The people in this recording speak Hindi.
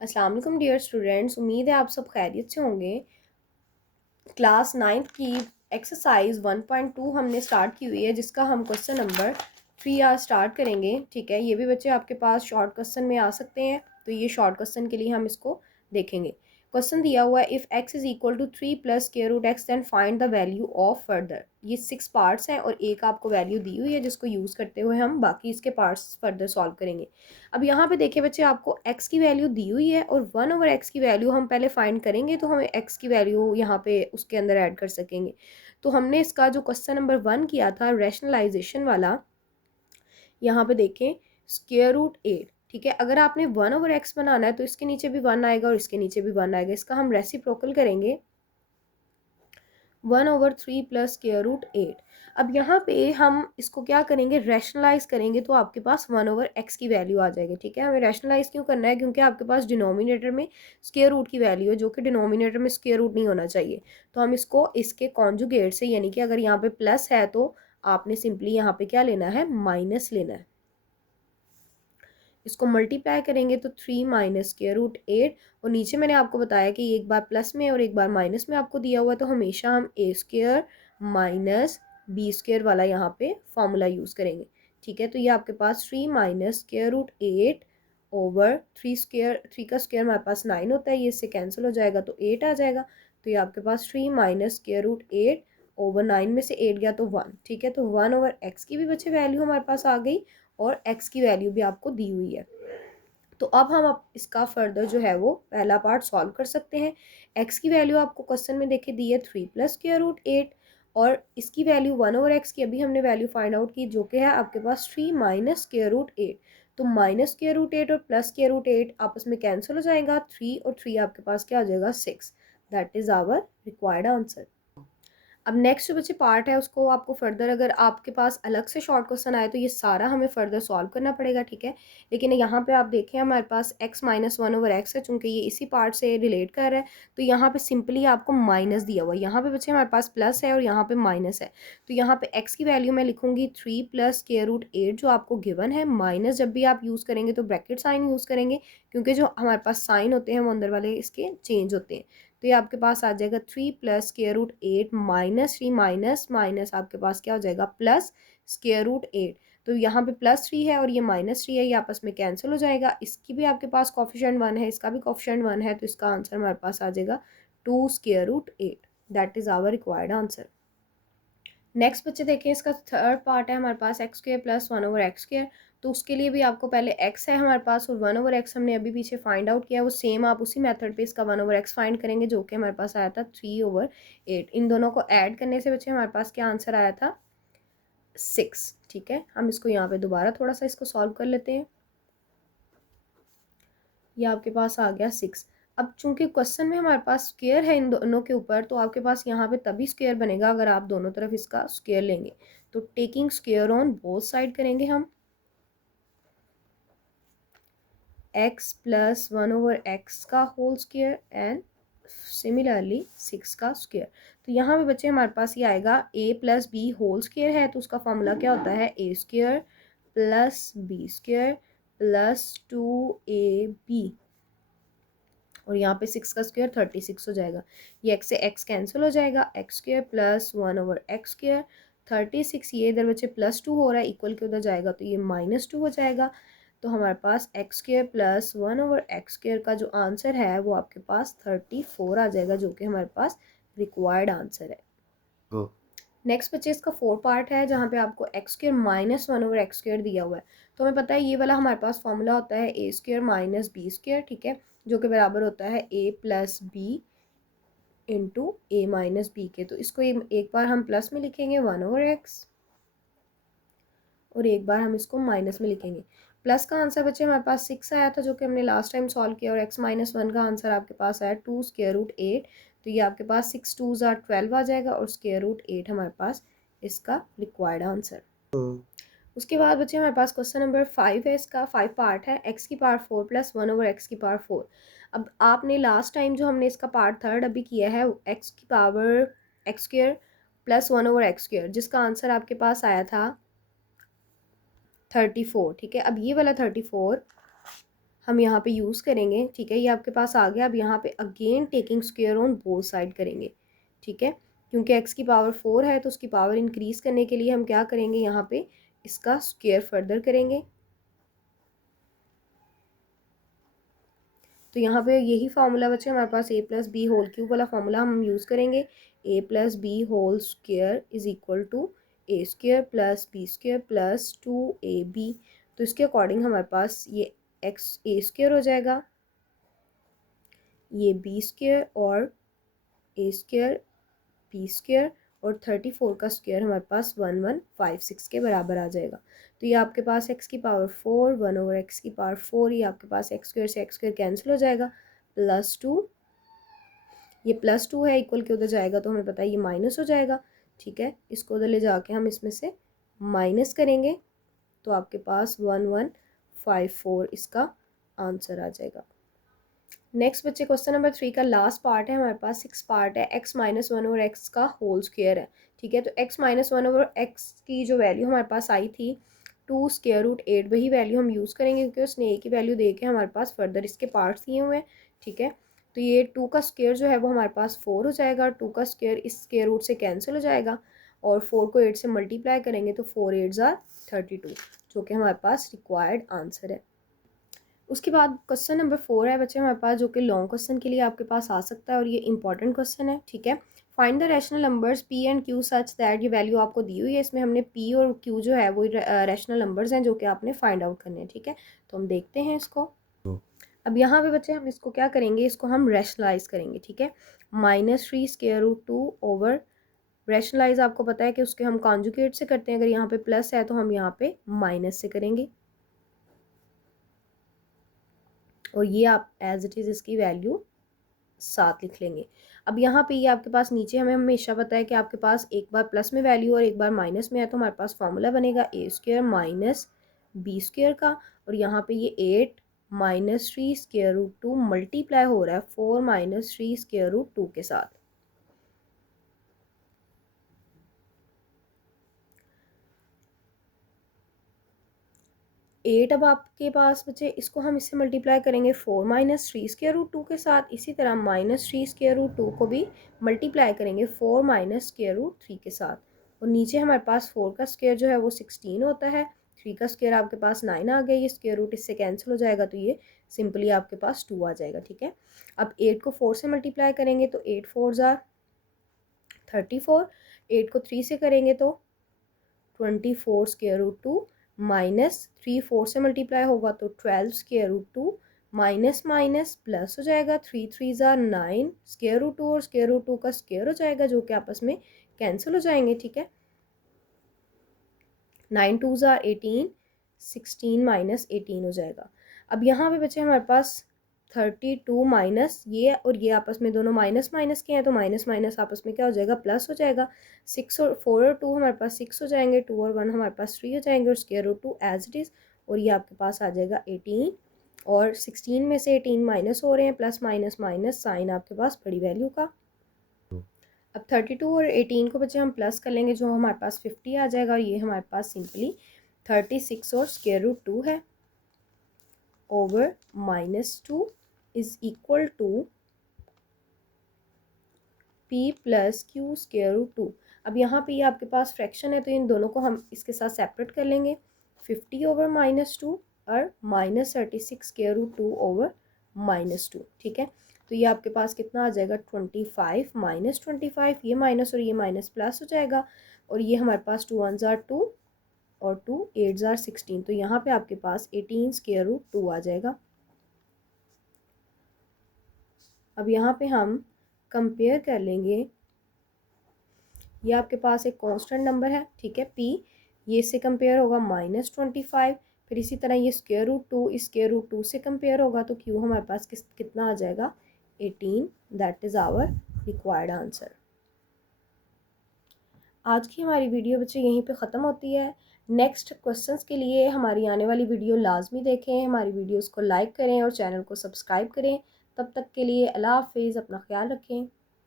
अस्सलाम वालेकुम डियर स्टूडेंट्स, उम्मीद है आप सब खैरियत से होंगे। क्लास 9th की एक्सरसाइज 1.2 हमने स्टार्ट की हुई है, जिसका हम क्वेश्चन नंबर 3 आज स्टार्ट करेंगे। ठीक है, ये भी बच्चे आपके पास शॉर्ट क्वेश्चन में आ सकते हैं, तो ये शॉर्ट क्वेश्चन के लिए हम इसको देखेंगे। क्वेश्चन दिया हुआ है, if x is equal to 3 plus square root x then find the value of further. ये 6 पार्ट्स हैं और एक आपको वैल्यू दी हुई है, जिसको यूज़ करते हुए हम बाकी इसके पार्ट्स फर्दर सॉल्व करेंगे। अब यहाँ पे देखिए बच्चे, आपको x की वैल्यू दी हुई है और 1/x की वैल्यू हम पहले फाइंड करेंगे, तो हमें x की वैल्यू यहाँ पे उसके अंदर ऐड कर सकेंगे। तो हमने इसका जो क्वेश्चन नंबर 1 किया था रैशनलाइजेशन वाला, यहाँ पे देखें स्क्वायर रूट 8। ठीक है, अगर आपने 1/x बनाना है तो इसके नीचे भी 1 आएगा और इसके नीचे भी 1 आएगा। इसका हम रेसिप्रोकल करेंगे 1/3 प्लस स्क्वायर रूट 8। अब यहाँ पे हम इसको क्या करेंगे, रैशनलाइज करेंगे, तो आपके पास 1/x की वैल्यू आ जाएगी। ठीक है, हमें रैशनलाइज क्यों करना है, क्योंकि आपके पास डिनोमिनेटर में स्क्वायर रूट की वैल्यू है, जो कि डिनोमिनेटर में स्क्वायर रूट नहीं होना चाहिए। तो हम इसको इसके कॉन्जुगेट से, यानी कि अगर यहाँ पे प्लस है तो आपने सिंपली यहाँ पे क्या लेना है, माइनस लेना है। इसको मल्टीप्लाई करेंगे तो 3 माइनस स्क्वायर रूट 8, और नीचे मैंने आपको बताया कि एक बार प्लस में और एक बार माइनस में आपको दिया हुआ है, तो हमेशा हम ए स्क्वायर माइनस बी स्क्वायर वाला यहाँ पे फॉर्मूला यूज़ करेंगे। ठीक है, तो ये आपके पास 3 माइनस स्क्वायर रूट 8 ओवर 3 का स्क्वायर हमारे पास 9 होता है, ये इससे कैंसिल हो जाएगा तो 8 आ जाएगा। तो ये आपके पास 3 माइनस स्क्वायर रूट 8 ओवर 9 में से 8 गया तो 1। ठीक है, तो 1/x की भी बच्चे वैल्यू हमारे पास आ गई और x की वैल्यू भी आपको दी हुई है। तो अब हम इसका फर्दर जो है वो पहला पार्ट सॉल्व कर सकते हैं। x की वैल्यू आपको क्वेश्चन में देखे दी है 3 प्लस स्क्वायर रूट 8, और इसकी वैल्यू 1/x की अभी हमने वैल्यू फाइंड आउट की, जो कि है आपके पास 3 माइनस स्क्वायर रूट 8। तो माइनस स्क्वायर रूट 8 और प्लस स्क्वायर रूट 8 आपस में कैंसिल हो जाएगा, 3 और 3 आपके पास क्या हो जाएगा, 6। That is our required answer. अब नेक्स्ट जो बच्चे पार्ट है उसको आपको फर्दर, अगर आपके पास अलग से शॉर्ट क्वेश्चन आए तो ये सारा हमें फर्दर सॉल्व करना पड़ेगा। ठीक है, लेकिन यहाँ पे आप देखें हमारे पास x माइनस 1/x है, चूँकि ये इसी पार्ट से रिलेट कर रहा है, तो यहाँ पे सिंपली आपको माइनस दिया हुआ है। यहाँ पे बच्चे हमारे पास प्लस है और यहाँ पे माइनस है, तो यहाँ पे x की वैल्यू मैं लिखूँगी 3 प्लस स्क्वायर रूट 8 जो आपको गिवन है। माइनस जब भी आप यूज़ करेंगे तो ब्रैकेट साइन यूज़ करेंगे, क्योंकि जो हमारे पास साइन होते हैं वो अंदर वाले इसके चेंज होते हैं। तो ये आपके पास आ जाएगा 3 plus square root 8 minus 3 minus minus आपके पास क्या हो जाएगा, प्लस स्क्वायर रूट 8। तो यहाँ पे +3 है और ये -3 है, ये आपस में कैंसिल हो जाएगा। इसकी भी आपके पास कोफिशिएंट 1 है, इसका भी कोफिशिएंट 1 है, तो इसका आंसर हमारे पास आ जाएगा 2 square root 8। That is our required answer. Next बच्चे देखें, इसका थर्ड पार्ट है हमारे पास X square plus 1/x square. तो उसके लिए भी आपको पहले x है हमारे पास और 1/x हमने अभी पीछे फाइंड आउट किया, वो सेम आप उसी मेथड पे इसका 1/x फाइंड करेंगे, जो कि हमारे पास आया था 3/8। इन दोनों को ऐड करने से बच्चे हमारे पास क्या आंसर आया था, 6। ठीक है, हम इसको यहाँ पे दोबारा थोड़ा सा इसको सॉल्व कर लेते हैं। ये आपके पास आ गया 6। अब चूंकि क्वेश्चन में हमारे पास स्क्वायर है इन दोनों के ऊपर, तो आपके पास यहाँ पे तभी स्क्वायर बनेगा अगर आप दोनों तरफ इसका स्क्वायर लेंगे। तो taking square on both side करेंगे हम, x प्लस 1/x का होल स्क्वायर एंड सिमिलरली 6 का स्क्वायर। तो यहाँ पे बच्चे हमारे पास ये आएगा a plus b whole square है, तो उसका फॉर्मूला क्या होता है, a square plus b square plus 2ab, और यहाँ पे 6 का स्क्वायर 36 हो जाएगा। ये x से x कैंसिल हो जाएगा, x square plus 1/x square 36, ये इधर बच्चे +2 हो रहा है, इक्वल के उधर जाएगा तो ये -2 हो जाएगा। तो हमारे पास x square plus 1/x square का जो आंसर है वो आपके पास 34 आ जाएगा, जो कि हमारे पास रिक्वायर्ड आंसर है। नेक्स्ट बच्चे इसका 4 पार्ट है, जहाँ पे आपको x square minus 1/x square दिया हुआ है। तो हमें पता है ये वाला हमारे पास फॉर्मूला होता है a square minus b square. ठीक है, जो कि बराबर होता है a plus b into a minus b के। तो इसको एक बार हम प्लस में लिखेंगे 1/x, और एक बार हम इसको माइनस में लिखेंगे। प्लस का आंसर बच्चे हमारे पास 6 आया था, जो कि हमने लास्ट टाइम सॉल्व किया, और x माइनस 1 का आंसर आपके पास आया 2 स्क्वायर रूट 8। तो ये आपके पास 6 2s are 12 आ जाएगा, और स्क्वायर रूट 8 हमारे पास इसका रिक्वायर्ड आंसर। उसके बाद बच्चे हमारे पास क्वेश्चन नंबर 5 है, इसका 5 पार्ट है, x की पावर 4 प्लस 1/x की पावर 4। अब आपने लास्ट टाइम जो हमने इसका पार्ट थर्ड अभी किया है, x की power x square plus 1/x square, जिसका आंसर आपके पास आया था 34। ठीक है, अब ये वाला 34 हम यहाँ पे यूज़ करेंगे, ठीक है। ये आपके पास आ गया। अब यहाँ पे again taking square on both side करेंगे, ठीक है। क्योंकि x की पावर 4 है तो उसकी पावर इंक्रीज़ करने के लिए हम क्या करेंगे, यहाँ पे इसका स्क्वायर फर्दर करेंगे। तो यहाँ पे यही फार्मूला बचे हमारे पास, a plus b whole cube वाला फार्मूला हम यूज़ करेंगे। a plus b whole square is equal to a square plus b square plus 2ab। तो इसके अकॉर्डिंग हमारे पास ये x a स्क्वायर हो जाएगा, ये बी स्क्वायर और ए स्क्वायर बी स्क्वायर और 34 का स्क्वायर हमारे पास 1156 के बराबर आ जाएगा। तो ये आपके पास x की पावर 4 1 ओवर x की पावर 4, ये आपके पास x स्क्वायर से x स्क्वायर कैंसिल हो जाएगा, प्लस 2, ये प्लस 2 है, इक्वल के उधर जाएगा तो हमें पता है ये माइनस हो जाएगा, ठीक है। इसको उधर ले जाके हम इसमें से माइनस करेंगे तो आपके पास 1154 इसका आंसर आ जाएगा। नेक्स्ट बच्चे क्वेश्चन नंबर 3 का लास्ट पार्ट है हमारे पास, 6 पार्ट है। x माइनस 1 ओवर एक्स का होल स्क्वायर है, ठीक है। तो x माइनस 1 ओवर एक्स की जो वैल्यू हमारे पास आई थी 2 स्क्वायर रूट 8, वही वैल्यू हम यूज़ करेंगे क्योंकि उसने a की वैल्यू दे के हमारे पास फर्दर इसके पार्ट्स दिए हुए हैं, ठीक है। तो ये 2 का स्क्वायर जो है वो हमारे पास 4 हो जाएगा, 2 का स्क्वायर इस स्क्वायर रूट से कैंसिल हो जाएगा और 4 को 8 से मल्टीप्लाई करेंगे तो 4 8 ज़ार 32, जो कि हमारे पास रिक्वायर्ड आंसर है। उसके बाद क्वेश्चन नंबर 4 है बच्चे हमारे पास, जो कि लॉन्ग क्वेश्चन के लिए आपके पास आ सकता है और ये इंपॉर्टेंट क्वेश्चन है, ठीक है। Find the rational numbers p and q such that, ये वैल्यू आपको दी हुई है, इसमें हमने p और q जो है वो रैशनल नंबर्स हैं जो कि आपने फाइंड आउट करने हैं, ठीक है। तो हम देखते हैं इसको। अब यहाँ पे बच्चे हम इसको क्या करेंगे, इसको हम रैशनलाइज करेंगे, ठीक है। -3 स्क्वायर रूट 2 ओवर, रैशनलाइज आपको पता है कि उसके हम कॉन्जुगेट से करते हैं, अगर यहाँ पे प्लस है तो हम यहाँ पे माइनस से करेंगे और ये आप एज इट इज़ इसकी वैल्यू 7 लिख लेंगे। अब यहाँ पे ये आपके पास नीचे हमें हमेशा पता है कि आपके पास एक बार प्लस में वैल्यू और एक बार माइनस में है, तो हमारे पास फॉर्मूला बनेगा ए स्क्वायर माइनस बी स्क्वायर का, और यहाँ पे ये 8 माइनस 3 स्क्वायर रूट 2 मल्टीप्लाई हो रहा है 4 माइनस 3 स्क्वायर रूट 2 के साथ। 8 अब आपके पास बचे, इसको हम इससे मल्टीप्लाई करेंगे 4 माइनस 3 स्क्वायर रूट 2 के साथ, इसी तरह माइनस 3 स्क्वायर रूट 2 को भी मल्टीप्लाई करेंगे 4 माइनस स्क्वायर रूट 3 के साथ, और नीचे हमारे पास 4 का स्क्वायर जो है वो 16 होता है, 3 का स्क्वायर आपके पास 9 आ गया, ये स्क्वायर रूट इससे कैंसिल हो जाएगा तो ये सिंपली आपके पास 2 आ जाएगा, ठीक है। अब 8 को 4 से मल्टीप्लाई करेंगे तो 8 4 ज़ार 34, 8 को 3 से करेंगे तो 24 स्क्वायर रूट 2 माइनस 3 4 से मल्टीप्लाई होगा तो 12 square root 2 minus minus plus हो जाएगा, 3 3 ज़ार 9 स्क्वायर रूट 2 और स्क्वायर रूट 2 का स्क्वायर हो जाएगा जो कि आपस में कैंसिल हो जाएंगे, ठीक है। 9 2 ज़ार 18, 16 माइनस 18 हो जाएगा। अब यहाँ पे बचे हमारे पास 32 माइनस ये और ये आपस में दोनों माइनस माइनस के हैं तो माइनस माइनस आपस में क्या हो जाएगा, प्लस हो जाएगा। 6 और 4 और 2 हमारे पास 6 हो जाएंगे, 2 और 1 हमारे पास 3 हो जाएंगे और square root 2 as it is, और ये आपके पास आ जाएगा 18, और 16 में से 18 माइनस हो रहे हैं, प्लस माइनस माइनस साइन आपके पास बड़ी वैल्यू का। अब 32 और 18 को बच्चे हम प्लस कर लेंगे जो हमारे पास 50 आ जाएगा, और ये हमारे पास सिंपली 36 और स्क्वायर रूट 2 है over -2 is equal to p plus q square root 2। अब यहाँ पे ये आपके पास फ्रैक्शन है तो इन दोनों को हम इसके साथ सेपरेट कर लेंगे, 50 ओवर -2 और -36 स्क्वायर रूट 2 ओवर -2, ठीक है। तो ये आपके पास कितना आ जाएगा 25 -25, ये माइनस और ये माइनस प्लस हो जाएगा, और ये हमारे पास 2 1 ज़ार 2 और 2 8 ज़ार 16, तो यहाँ पे आपके पास 18 स्क्वायर रूट 2 आ जाएगा। अब यहाँ पे हम कंपेयर कर लेंगे, ये आपके पास एक कांस्टेंट नंबर है, ठीक है, p, ये इससे कंपेयर होगा -25, फिर इसी तरह ये स्क्वायर रूट 2 इस स्क्वायर रूट 2 से कंपेयर होगा तो q हमारे पास कितना आ जाएगा 18, that is our required answer. आज की हमारी वीडियो बच्चे यहीं पे ख़त्म होती है। नेक्स्ट क्वेश्चंस के लिए हमारी आने वाली वीडियो लाजमी देखें, हमारी वीडियोस को लाइक करें और चैनल को सब्सक्राइब करें। तब तक के लिए अल्लाह हाफिज़, अपना ख्याल रखें।